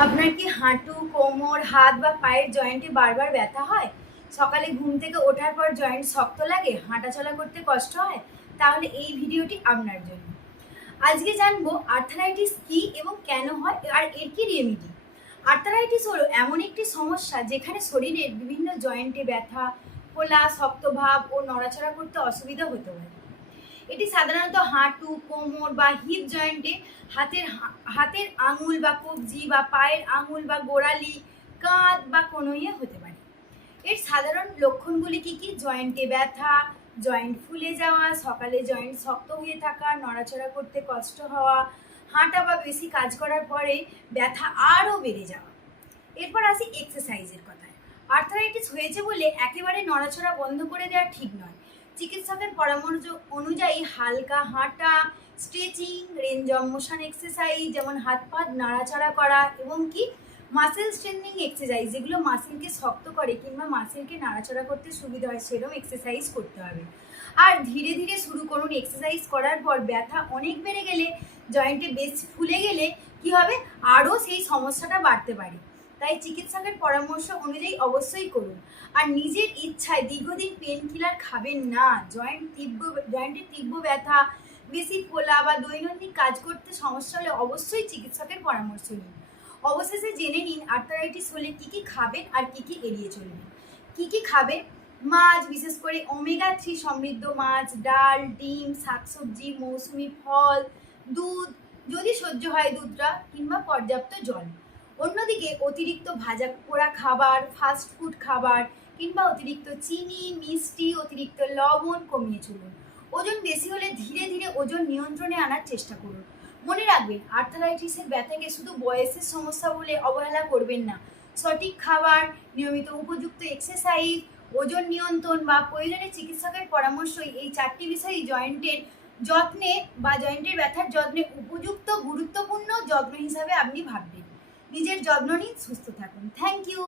আপনার কি হাঁটু, কোমর, হাত বা পায়ের জয়েন্টে বারবার ব্যথা হয়? সকালে ঘুম থেকে ওঠার পর জয়েন্ট শক্ত লাগে, হাঁটাচলা করতে কষ্ট হয়? তাহলে এই ভিডিওটি আপনার জন্য। আজকে জানবো আর্থারাইটিস কি এবং কেন হয় আর এর কি রেমেডি। আর্থারাইটিস হলো এমন একটি সমস্যা যেখানে শরীরের বিভিন্ন জয়েন্টে ব্যথা, ফোলা, শক্ত ভাব ও নড়াচড়া করতে অসুবিধা হতে পারে। এটি সাধারণত হাঁটু, কোমর বা হিপ জয়েন্টে, হাতের আঙুল বা কবজি বা পায়ের আঙুল বা গোড়ালি, কাঁধ বা কনুইয়ে হতে পারে। এর সাধারণ লক্ষণগুলি কি কি? জয়েন্টে ব্যথা, জয়েন্ট ফুলে যাওয়া, সকালে জয়েন্ট শক্ত হয়ে থাকা, নড়াচড়া করতে কষ্ট হওয়া, হাঁটা বা বেশি কাজ করার পরে ব্যথা আরও বেড়ে যাওয়া। এরপর আসি এক্সারসাইজের কথায়। আর্থারাইটিস হয়েছে বলে একেবারে নড়াচড়া বন্ধ করে দেওয়া ঠিক নয়। চিকিৎসকের পরামর্শ অনুযায়ী হালকা হাঁটা, stretching, range of motion exercise যেমন হাত পা নাড়াচাড়া করা এবং কি মাসেল স্ট্রেন্থনিং এক্সারসাইজ যেগুলো মাসেলকে শক্ত করে কিংবা মাসেলকে নাড়াচাড়া করতে সুবিধা হয় সেরকম এক্সারসাইজ করতে হবে। আর ধীরে ধীরে শুরু করুন। এক্সারসাইজ করার পর ব্যথা অনেক বেড়ে গেলে, জয়েন্টে বেশি ফুলে গেলে কি হবে, আরও সেই সমস্যাটা বাড়তে পারে। তাই চিকিৎসকের পরামর্শ অনুযায়ী অবশ্যই করুন। আর নিজের ইচ্ছায় দীর্ঘদিন পেন কিলার খাবেন না। জয়েন্টের তীব্র ব্যথা, বেশি ফোলা বা দৈনন্দিন কাজ করতে সমস্যা হলে অবশ্যই চিকিৎসকের পরামর্শ নিন। অবশেষে জেনে নিন আর্থারাইটিস হলে কি কি খাবেন আর কি কি এড়িয়ে চলবেন। কি কি খাবেন? মাছ, বিশেষ করে ওমেগা-3 সমৃদ্ধ মাছ, ডাল, ডিম, শাকসবজি, মৌসুমি ফল, দুধ যদি সহ্য হয় দুধটা, কিংবা পর্যাপ্ত জল। অন্যদিকে অতিরিক্ত ভাজা পোড়া খাবার, ফাস্ট ফুড খাবার কিংবা অতিরিক্ত চিনি, মিষ্টি, অতিরিক্ত লবণ কমিয়ে চলুন। ওজন বেশি হলে ধীরে ধীরে ওজন নিয়ন্ত্রণে আনার চেষ্টা করুন। মনে রাখবেন, আর্থারাইটিসের ব্যথাকে শুধু বয়সের সমস্যা বলে অবহেলা করবেন না। সঠিক খাবার, নিয়মিত উপযুক্ত এক্সারসাইজ, ওজন নিয়ন্ত্রণ বা প্রয়োজনে চিকিৎসকের পরামর্শই এই 4টি বিষয়ই জয়েন্টের ব্যথার যত্নে উপযুক্ত গুরুত্বপূর্ণ যত্ন হিসাবে আপনি ভাববেন। নিজের যত্ন নিন, সুস্থ থাকুন। Thank you.